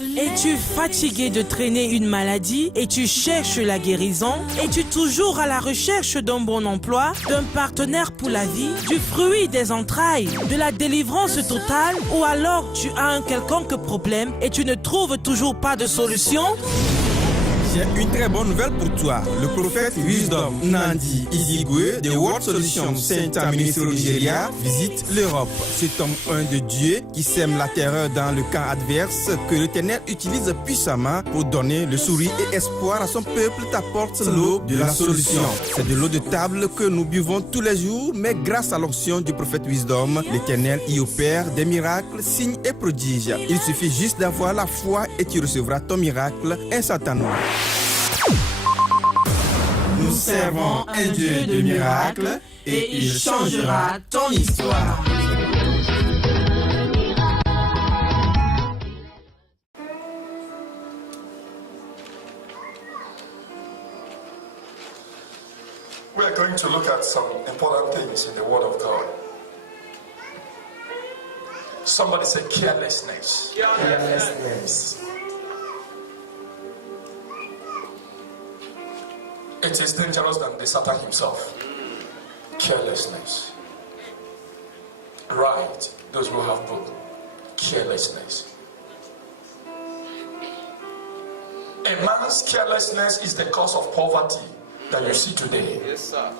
Es-tu fatigué de traîner une maladie et tu cherches la guérison? Es-tu toujours à la recherche d'un bon emploi, d'un partenaire pour la vie, du fruit des entrailles, de la délivrance totale? Ou alors tu as un quelconque problème et tu ne trouves toujours pas de solution? J'ai une très bonne nouvelle pour toi. Le prophète Wisdom Nandi Izigwe de World Solution Center Ministry au Nigeria visite l'Europe. Cet homme de Dieu qui sème la terreur dans le camp adverse que l'Éternel utilise puissamment pour donner le sourire et espoir à son peuple t'apporte l'eau de la solution. C'est de l'eau de table que nous buvons tous les jours, mais grâce à l'onction du prophète Wisdom, l'Éternel y opère des miracles, signes et prodiges. Il suffit juste d'avoir la foi et tu recevras ton miracle instantanément. Nous servons un Dieu de miracles et il changera ton histoire. We are going to look at some important things in the Word of God. Somebody say carelessness. Carelessness. It is dangerous than the Satan himself. Carelessness. Right, those who have book. Carelessness. A man's carelessness is the cause of poverty that you see today. Yes, sir.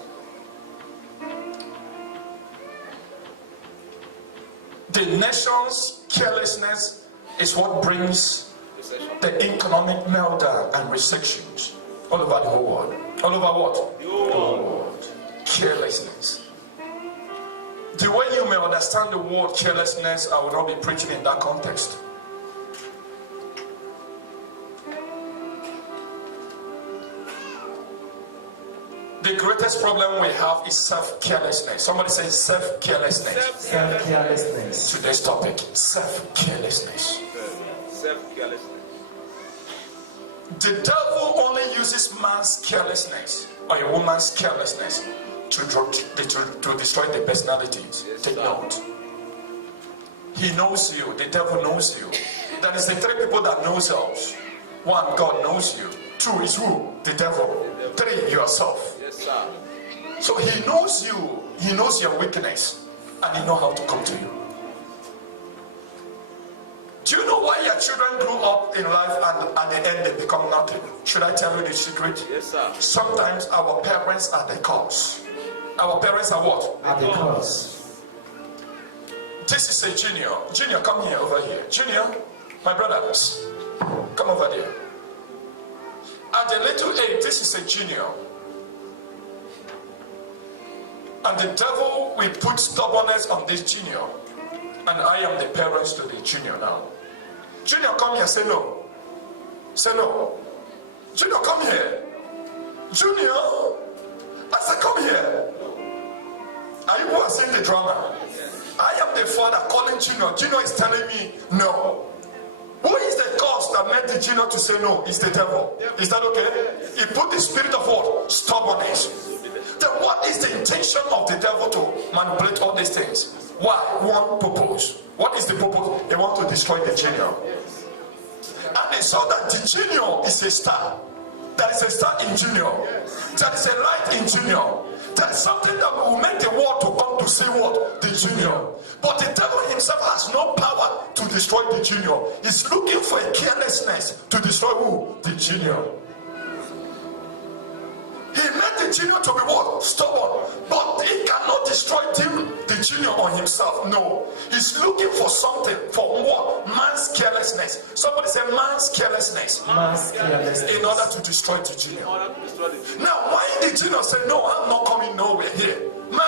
The nation's carelessness is what brings the economic meltdown and recessions all over the whole world. All over what? The whole world. Carelessness. The way you may understand the word carelessness, I will not be preaching in that context. The greatest problem we have is self-carelessness. Somebody say self-carelessness. Self-carelessness. Today's topic, self-carelessness. Self-carelessness. The devil only uses man's carelessness or a woman's carelessness to destroy the personalities. Take note. He knows you. The devil knows you. There is the three people that knows us. One, God knows you. Two is who? The devil. Three, yourself. Yes, sir. So he knows you. He knows your weakness. And he knows how to come to you. Do you know why your children grew up in life and at the end they become nothing? Should I tell you the secret? Yes, sir. Sometimes our parents are the cause. Our parents are what? At the cause. This is a Junior. Junior, come here, over here. Junior, my brothers, come over there. At a little age, this is a Junior. And the devil will put stubbornness on this Junior. And I am the parents to the Junior now. Junior, come here, say no. Say no. Junior, come here. Junior, I said, come here. Are you who are seeing the drama? I am the father calling Junior. Junior is telling me no. Who is the cause that made the Junior to say no? It's the devil. Is that okay? He put the spirit of what? Stubbornness. Then what is the intention of the devil to manipulate all these things? Why? One purpose. What is the purpose? They want to destroy the Junior. And they saw that the Junior is a star. There is a star in Junior. There is a light in Junior. There is something that will make the world to come to see what? The Junior. But the devil himself has no power to destroy the Junior. He's looking for a carelessness to destroy who? The Junior. He made the Junior to be what? Stubborn. But he cannot destroy the Junior on himself. No. He's looking for something. For what? Man's carelessness. Somebody say man's carelessness. Man's carelessness. In order to destroy the Junior. Now, why the Junior say, no, I'm not coming nowhere here. Man,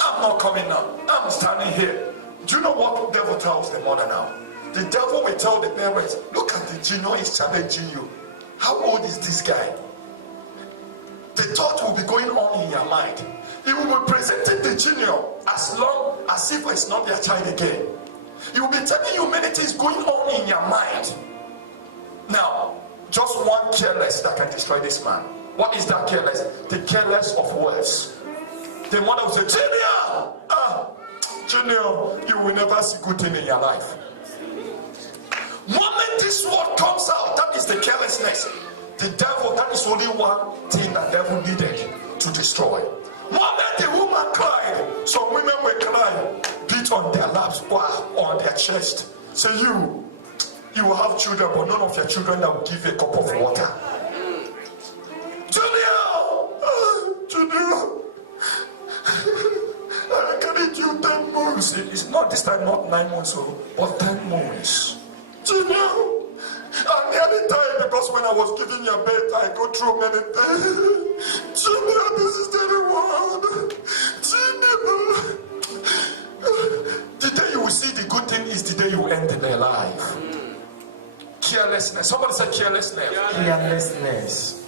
I'm not coming now. I'm standing here. Do you know what the devil tells the mother now? The devil will tell the parents, look at the Junior is challenging you. How old is this guy? The thought will be going on in your mind. He will be presenting the Junior as long as if it's not their child again. He will be telling you many things going on in your mind. Now, just one careless that can destroy this man. What is that careless? The careless of words. The mother will say, Junior, you will never see good thing in your life. Moment this word comes out, that is the carelessness. The devil, that is only one thing the devil needed to destroy. Moment the woman cried, some women were crying, beat on their laps or on their chest. Say, you will have children, but none of your children that will give you a cup of water. Junior, I carried you 10 months. It's not this time, not 9 months old, but 10 months. Junior, I nearly died because when I was giving you a bed, I go through many things. Junior, this is the reward. Junior, the day you will see the good thing is the day you end in their life. Carelessness. Somebody said carelessness. Carelessness.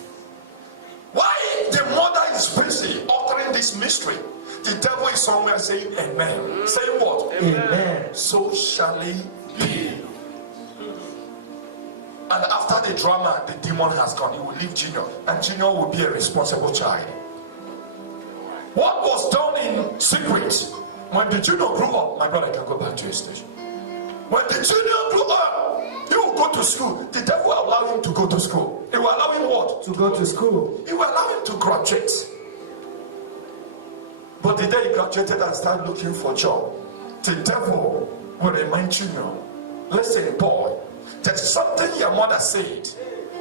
Why the mother is busy uttering this mystery? The devil is somewhere saying amen. Saying what? Amen. So shall it be. And after the drama, the demon has gone. He will leave Junior, and Junior will be a responsible child. What was done in secret, when the Junior grew up, my brother can go back to his station. When the Junior grew up, he will go to school. The devil will allow him to go to school. He will allow him what? To go to school. He will allow him to graduate. But the day he graduated and started looking for a job, the devil will remind Junior, listen, boy, there's something your mother said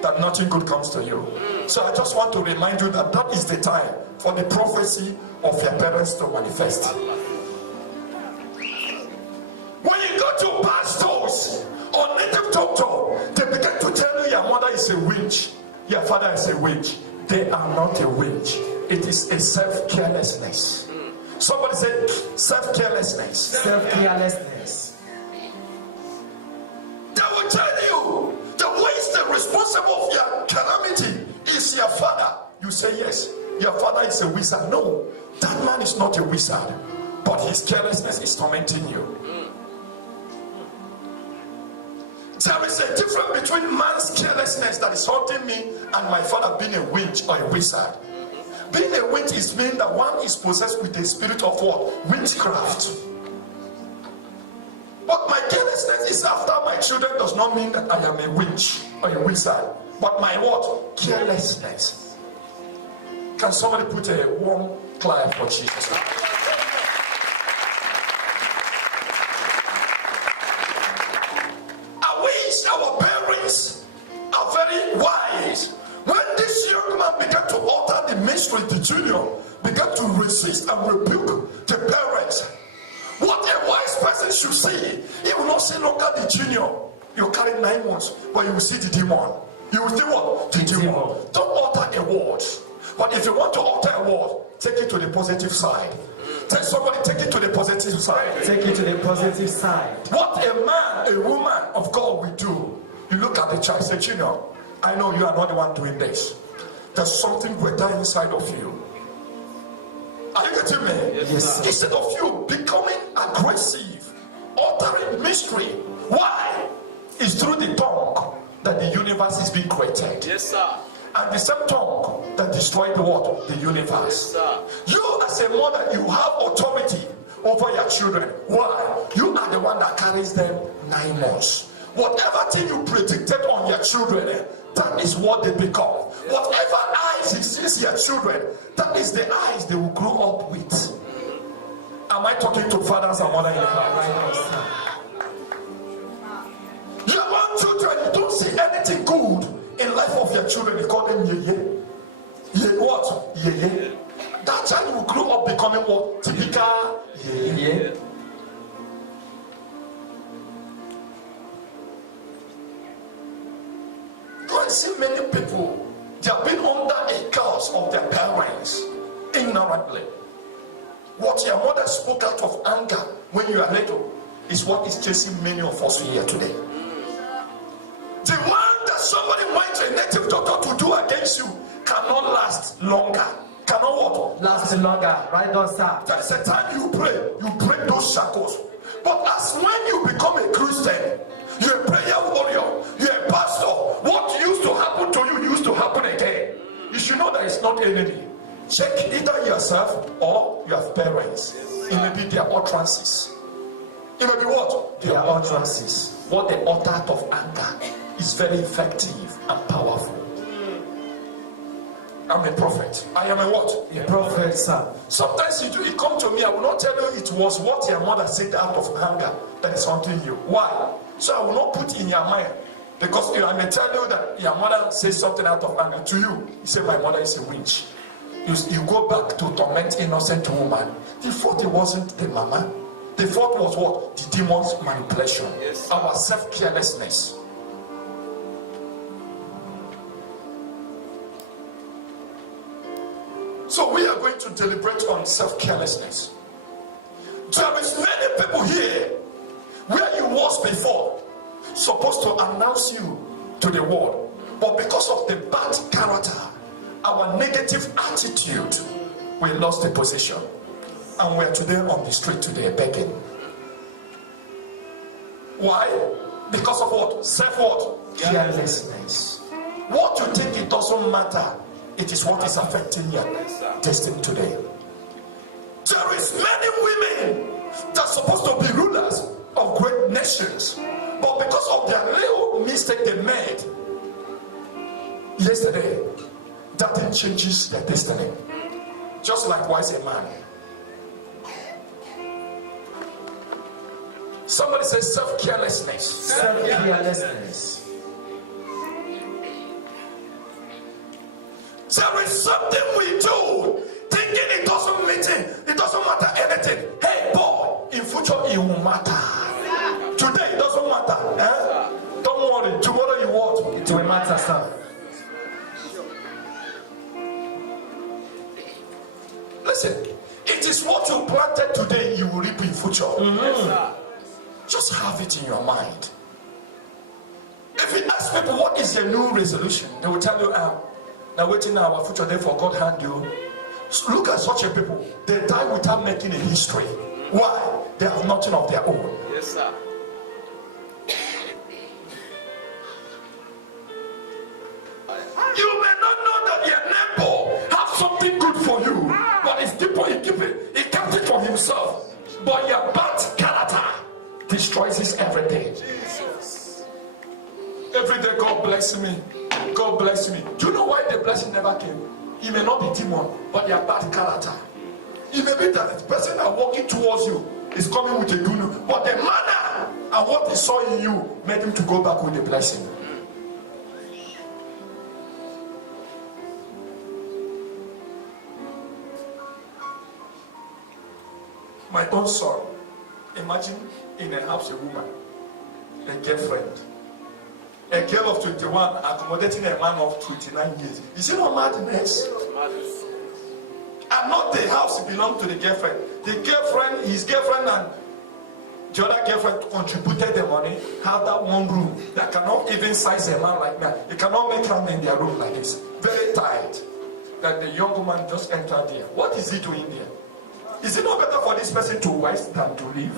that nothing good comes to you. So I just want to remind you that that is the time for the prophecy of your parents to manifest. When you go to pastors or native doctor, they begin to tell you your mother is a witch, your father is a witch. They are not a witch. It is a self-carelessness. Somebody say self-carelessness. Self-carelessness. They will tell you the ways the responsible of your calamity is your father. You say yes, your father is a wizard. No, that man is not a wizard, but his carelessness is tormenting you. There is a difference between man's carelessness that is haunting me and my father being a witch or a wizard. Being a witch is mean that one is possessed with the spirit of what? Witchcraft. But my carelessness is after my children does not mean that I am a witch or a wizard. But my what? Carelessness. Can somebody put a warm clap for Jesus? I wish our parents are very wise. When this young man began to utter the mystery, the Junior began to resist and rebuke the parents. What a wise person should say. He will not say longer the Junior. You carry 9 months, but you will see the demon. You will see what? The demon. Don't utter a word. But if you want to utter a word, take it to the positive side. Tell somebody, take it to the positive side. Take it to the positive side. What a man, a woman of God will do. You look at the child, say, Junior, I know you are not the one doing this. There's something greater inside of you. Are you getting me? Yes. Instead of you becoming aggressive, uttering mystery. Why? It's through the tongue that the universe is being created. Yes, sir. And the same tongue that destroyed the what? The universe. Yes, you as a mother, you have authority over your children. Why? You are the one that carries them 9 months. Whatever thing you predicted on your children, that is what they become. Whatever eyes you see your children, that is the eyes they will grow up with. Am I talking to fathers and mothers in the house? Your own children, you don't see anything good in life of your children. You call them ye. Ye what? Ye. That child will grow up becoming what? Typical ye. Go and see many people, they have been under a curse of their parents ignorantly. What your mother spoke out of anger when you are little is what is chasing many of us here today. The one that somebody went to a native doctor to do against you cannot last longer. Cannot what? Last longer. Right on, sir. There is a time you pray, you break those shackles. But as when you become a Christian, you're a prayer warrior, you're a pastor, what used to happen to you used to happen again. You should know that it's not enemy. Check either yourself or your parents. It may be their utterances. It may be what? Their utterances. what they utter out of anger is very effective and powerful. I'm a prophet. I am a what? A prophet, sir. Sometimes you come to me, I will not tell you it was what your mother said out of anger that is haunting you. Why? So I will not put in your mind. Because I may tell you that your mother says something out of anger to you. You say, my mother is a witch. You go back to torment innocent woman. The fault it wasn't the mama. The fault was what? The demon's manipulation. Yes. Our self-carelessness. So we are going to deliberate on self-carelessness. There is many people here where you was before supposed to announce you to the world, but because of the bad character, our negative attitude, we lost the position, and we're today on the street today begging. Why? Because of what? Self what? Carelessness. What you think it doesn't matter, it is what is affecting your destiny today. There is many women that are supposed to be rulers of great nations, but because of their little mistake they made yesterday, that thing changes their destiny. Just likewise a man. Somebody says self-carelessness. Self-carelessness. There is something we do thinking it doesn't matter anything. Hey boy, in future it will matter. Today it doesn't matter. Eh? Don't worry, tomorrow you what? It will matter, sir. Listen, it is what you planted today you will reap in future. Yes, just have it in your mind. If you ask people what is your new resolution, they will tell you, now waiting our future day for God hand you. Look at such a people. They die without making a history. Why? They have nothing of their own. Yes, sir. You may not know that your neighbor has something good for you, but it's deeper. He kept it for himself. But your bad character destroys everything. Jesus. Every day, God bless me. God bless me. Do you know why the blessing never came? It may not be demon, but your bad character. It may be that the person that walking towards you is coming with a good news, but the manner and what he saw in you made him to go back with the blessing. My own son, imagine in a house a woman, a girlfriend, a girl of 21 accommodating a man of 29 years. Is it not madness? And not the house belonged to the girlfriend. The girlfriend, his girlfriend and the other girlfriend contributed the money, have that one room that cannot even size a man like that. They cannot make him in their room like this. Very tight. That the young woman just entered there. What is he doing there? Is it not better for this person to waste than to leave?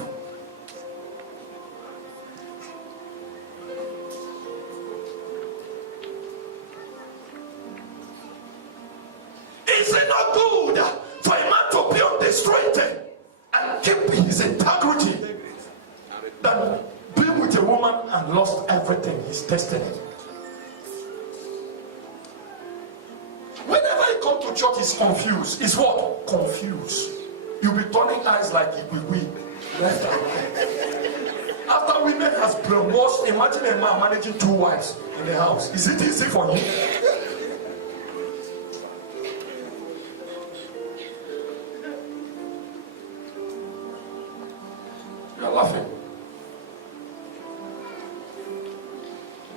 Is it not good for a man to be on the street and keep his integrity than be with a woman and lost everything, his destiny? Whenever he comes to church, he's confused. He's what? Confused. You'll be turning eyes like it will weep. Left and right. After women has brainwashed, imagine a man managing 2 wives in the house. Is it easy for him? You're laughing.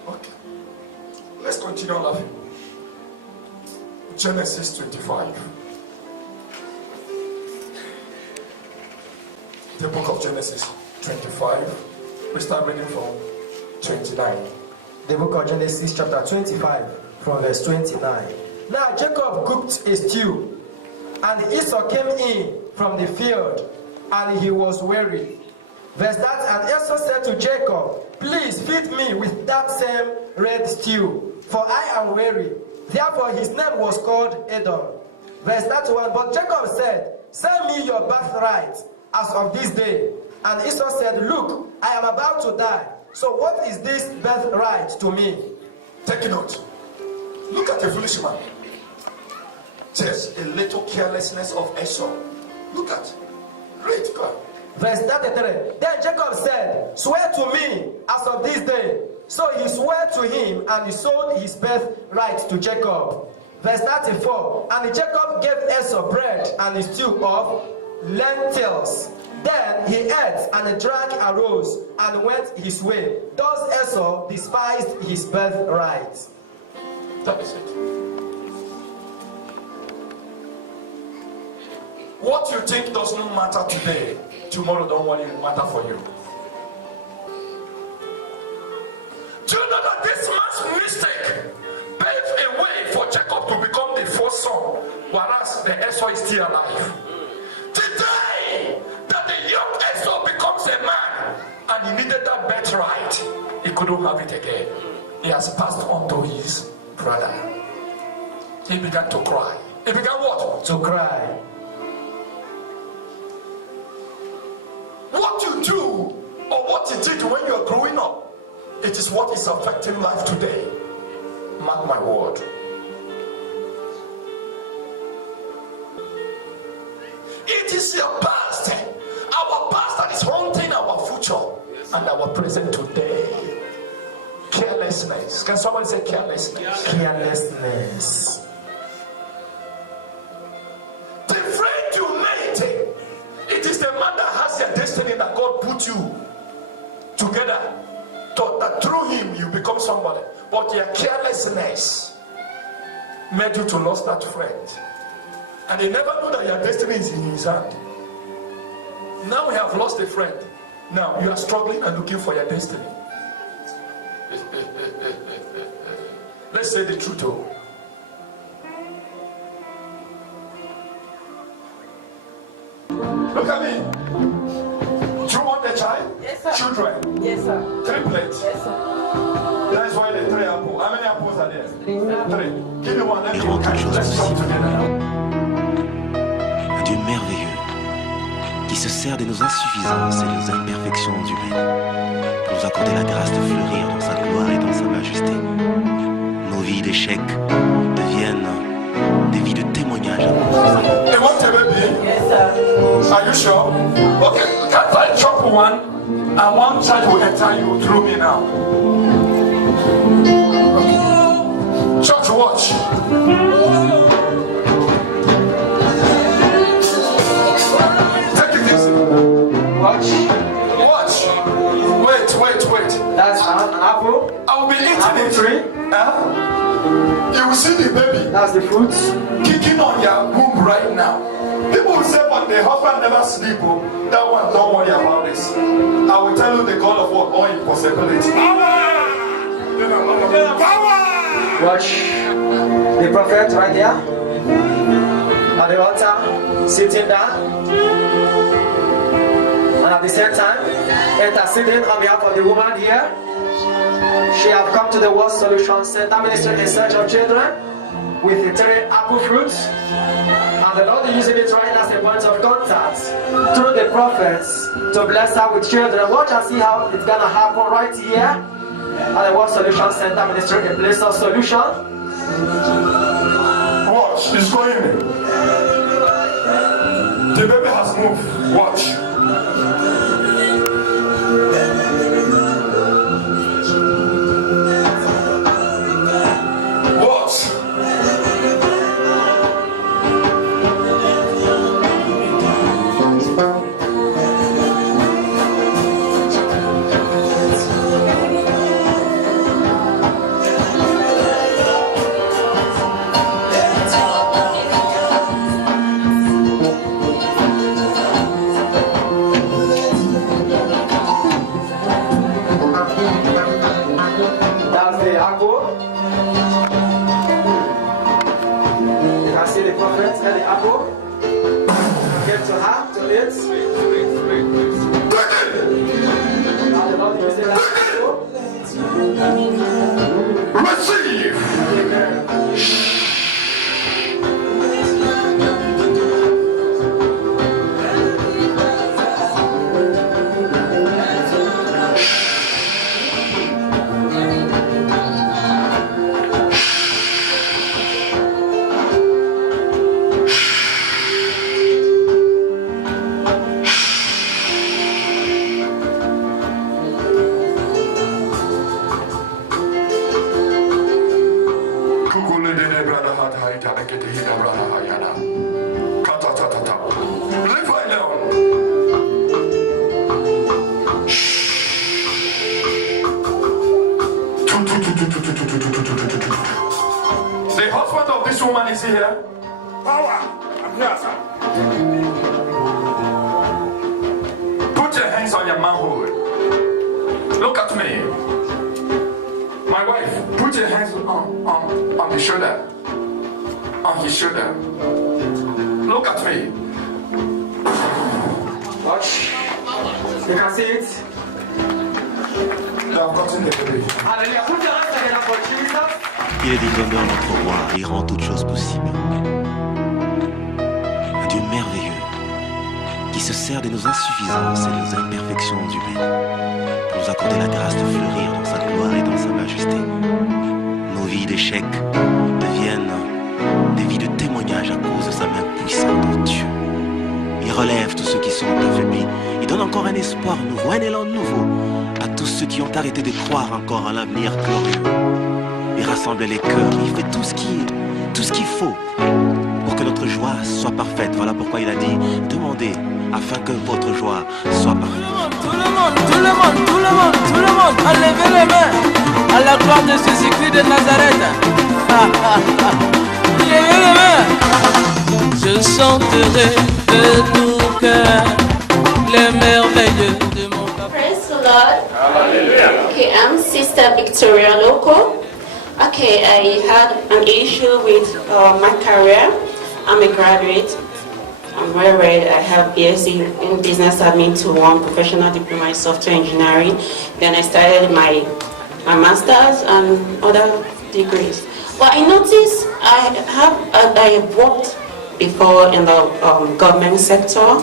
Okay. Let's continue laughing. Genesis 25. The book of Genesis 25. We start reading from 29. The book of Genesis chapter 25 from verse 29. Now Jacob cooked a stew, and Esau came in from the field, and he was weary. Verse that, and Esau said to Jacob, please feed me with that same red stew, for I am weary. Therefore his name was called Edom. Verse 31, but Jacob said, send me your birthright as of this day. And Esau said, look, I am about to die. So what is this birthright to me? Take a note. Look at the foolish man. Just a little carelessness of Esau. Look at. Read, God. Verse 33. Then Jacob said, swear to me as of this day. So he swore to him, and he sold his birthright to Jacob. Verse 34. And Jacob gave Esau bread and a stew of lentils. Then he ate, and drank, arose, and went his way. Thus Esau despised his birthright. That is it. What you think does not matter today, tomorrow don't worry, it will matter for you. Do you know that this man's mistake paved a way for Jacob to become the first son, whereas the Esau is still alive? Today, that the young Esau becomes a man and he needed that birthright, he couldn't have it again. He has passed on to his brother. He began to cry. He began what? To cry. What you do or what you did when you are growing up, it is what is affecting life today. Mark my word. It is your past. Our past that is haunting our future and our present today. Carelessness. Can somebody say carelessness? Carelessness. The friend you made, it is the man that has your destiny that God put you together. That through him you become somebody. But your carelessness made you to lose that friend. And he never knew that your destiny is in his hand. Now we have lost a friend. Now you are struggling and looking for your destiny. Let's say the truth. Oh. Look at me. Do you want a child? Yes, sir. Children? Yes, sir. Triplets? Yes, sir. That's why the 3 apples. How many apples are there? 3. Give me one. Let me Il rend toutes choses let's come possibles. together now. Un Dieu merveilleux qui se sert de nos insuffisances et de nos imperfections humaines pour nous accorder la grâce de fleurir dans sa gloire et dans sa majesté. Nos vies d'échecs deviennent des vies de témoignage à nous. You want a baby? Yes, sir. Are you sure? Okay, can't I chop one and one child will enter you through me now? Okay. Church, watch. Take it easy. Watch. Watch. Wait. That's an apple. I will be eating Apple it. tree. Huh? You will see the baby That's the fruit. kicking on your womb right now. People will say, but the husband never sleep. Oh, that one, don't worry about this. I will tell you the God of what? All impossibility. Watch the prophet right there at the altar, sitting down, and at the same time interceding on behalf of the woman here. She have come to the World Solution Center Ministry in search of children with the 3 apple fruits, and the Lord is using it right now as a point of contact through the prophets to bless her with children. Watch and see how it's gonna happen right here at the World Solution Center Ministry, a place of solution. Watch, it's going. The baby has moved. Watch. Watch. That's the apple. You can see the prophet and the apple. Get to her, to it. Now the Lord is using that apple. Receive. Amen. The husband of this woman is here. Power! I'm here, sir. Put your hands on your manhood. Look at me. My wife, put your hands on the shoulder. On his shoulder. Look at me. Watch. You can see it. They have gotten the baby. Hallelujah. Put your hands together for Jesus. Il est digne d'honneur notre roi, il rend toutes choses possibles. Un Dieu merveilleux qui se sert de nos insuffisances et de nos imperfections humaines pour nous accorder la grâce de fleurir dans sa gloire et dans sa majesté. Nos vies d'échecs deviennent des vies de témoignage à cause de sa main puissante en Dieu. Il relève tous ceux qui sont affaiblis. Il donne encore un espoir nouveau, un élan nouveau à tous ceux qui ont arrêté de croire encore à l'avenir glorieux. Il rassemble les cœurs, il fait tout ce qu'il faut pour que notre joie soit parfaite. Voilà pourquoi il a dit, demandez afin que votre joie soit parfaite. Tout le monde, enlevez les mains à la gloire de Jésus-Christ de Nazareth. Levez les mains. Je chanterai de tout cœur les merveilleux de mon papa. Praise the Lord. Hallelujah. Okay, I'm Sister Victoria Loco. Okay, I had an issue with my career. I'm a graduate. I'm well read. I have BSc in Business Admin 2-1, Professional Diploma in Software Engineering. Then I started my master's and other degrees. But I noticed I have worked before in the government sector.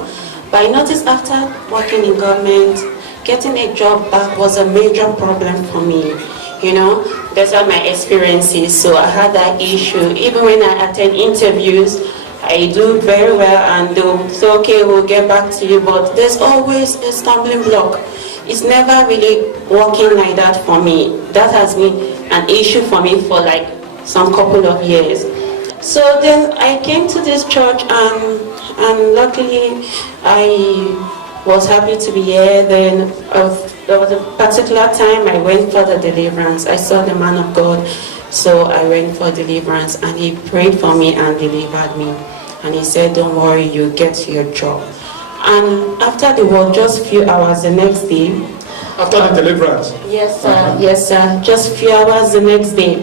But I noticed after working in government, getting a job back was a major problem for me. You know, that's all my experiences. So I had that issue. Even when I attend interviews, I do very well and they'll say, okay, we'll get back to you. But there's always a stumbling block. It's never really working like that for me. That has been an issue for me for like some couple of years. So then I came to this church and luckily I was happy to be here. Then there was a particular time I went for the deliverance. I saw the man of God, so I went for deliverance and he prayed for me and delivered me. And he said, don't worry, you get your job. And after the work, just few hours the next day. After the deliverance? Yes, sir. Just few hours the next day.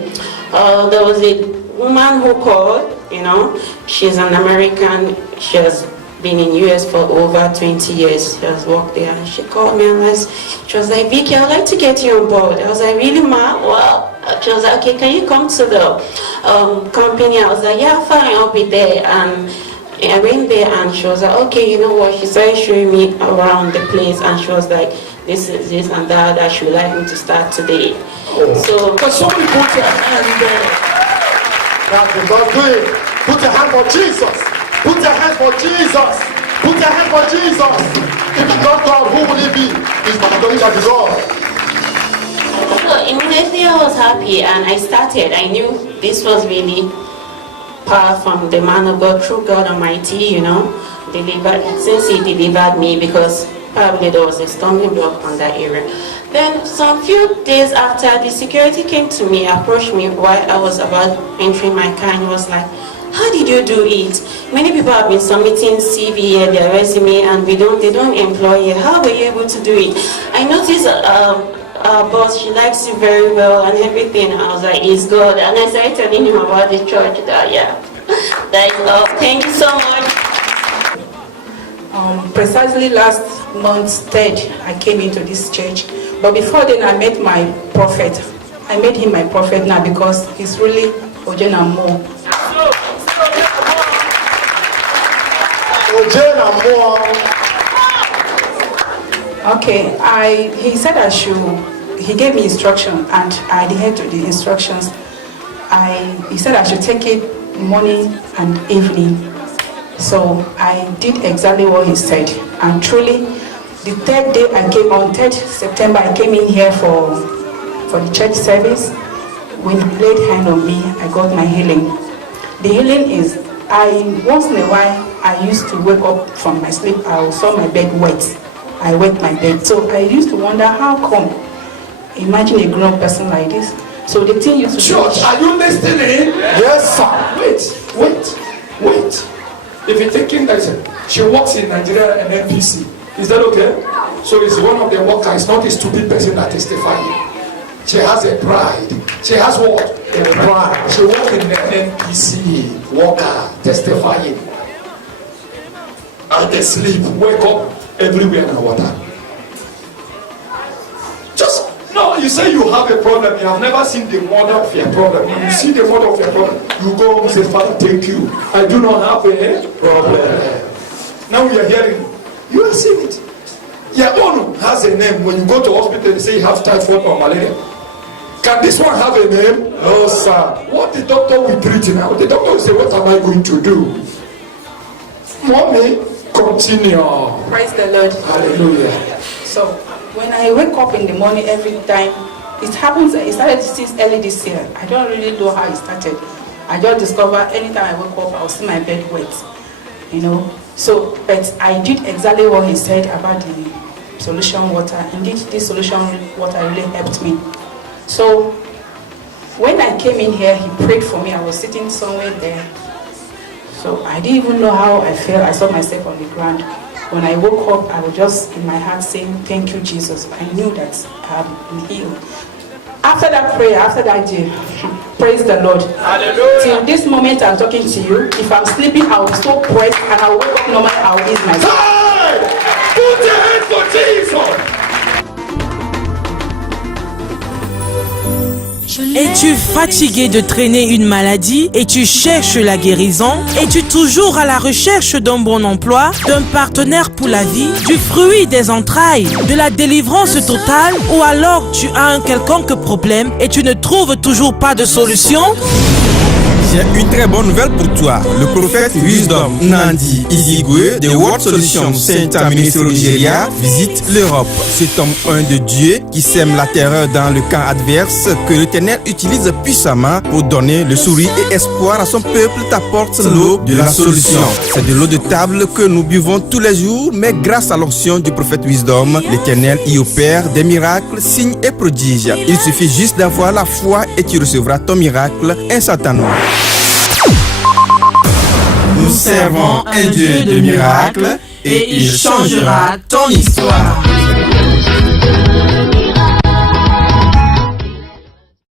There was a woman who called, you know. She's an American. She has been in US for over 20 years. She has worked there. And she called me and she was like, Vicky, I'd like to get you on board. I was like, really, ma? Well, she was like, okay, can you come to the company? I was like, yeah, fine, I'll be there. And I went there and she was like, okay, you know what? She started showing me around the place and she was like, this is this and that she would like me to start today. Oh. So, but somebody put your hand there. That's because do it. Put your hand for Jesus. Put your hand for Jesus. Put your hand for Jesus. If it's not God, who will it be? It's Macedonian that is all. So immediately I was happy and I started. I knew this was really power from the man of God, through God Almighty, you know, since he delivered me, because probably there was a stumbling block on that area. Then some few days after, the security came to me, approached me while I was about entering my car and was like, how did you do it? Many people have been submitting CV and their resume and they don't employ you. How were you able to do it? I noticed our boss, she likes you very well and everything. I was like, it's God. And I started telling him about the church. That is love. Thank you so much. Precisely last month's 3rd, I came into this church. But before then, I met my prophet. I made him my prophet now because he's really Ojena Mo. Okay, he said he gave me instruction and I adhered to the instructions. He said I should take it morning and evening. So I did exactly what he said. And truly, the 3rd day I came on 3rd September, I came in here for the church service. When he laid hand on me, I got my healing. The healing is, once in a while, I used to wake up from my sleep, I saw my bed wet. I wet my bed. So I used to wonder, how come? Imagine a grown person like this. So the thing used to Church, are you listening? Yes, sir. Wait. If you're thinking that she works in Nigeria and NPC, is that okay? So it's one of the workers, not a stupid person that testifying. She has a pride. She has what? A pride. She works in the NPC, worker, testifying. And they sleep, wake up everywhere in the water. No, you say you have a problem. You have never seen the mother of your problem. When you see the mother of your problem, you go home and say, Father, thank you. I do not have a problem. Now we are hearing, you are seeing it. Your own has a name. When you go to hospital, they say you have typhoid or malaria. Can this one have a name? No, sir. What the doctor will treat now? The doctor will say, what am I going to do? Mommy, continue. Praise the Lord. Hallelujah. So when I wake up in the morning every time, it started since early this year. I don't really know how it started. I just discover anytime I wake up, I'll see my bed wet, So, but I did exactly what he said about the solution water. Indeed, this solution water really helped me. So when I came in here, he prayed for me. I was sitting somewhere there. So I didn't even know how I felt. I saw myself on the ground. When I woke up, I was just in my heart saying, thank you, Jesus. I knew that I'm healed. After that prayer, after that day, praise the Lord. Hallelujah. Till this moment I'm talking to you, if I'm sleeping, I'll be so pressed and I'll wake up normal, I'll ease myself. Hey! Put your hand for Jesus! Es-tu fatigué de traîner une maladie et tu cherches la guérison? Es-tu toujours à la recherche d'un bon emploi, d'un partenaire pour la vie, du fruit des entrailles, de la délivrance totale? Ou alors tu as un quelconque problème et tu ne trouves toujours pas de solution? J'ai une très bonne nouvelle pour toi. Le prophète Wisdom Nandi Izigwe de World Solution Center Ministry Nigeria visite l'Europe. Cet homme un de Dieu qui sème la terreur dans le camp adverse que l'Éternel utilise puissamment pour donner le sourire et espoir à son peuple t'apporte l'eau de la solution. C'est de l'eau de table que nous buvons tous les jours, mais grâce à l'onction du prophète Wisdom, l'Éternel y opère des miracles, signes et prodiges. Il suffit juste d'avoir la foi et tu recevras ton miracle instantanément. Nous servons un Dieu de miracles et il changera ton histoire.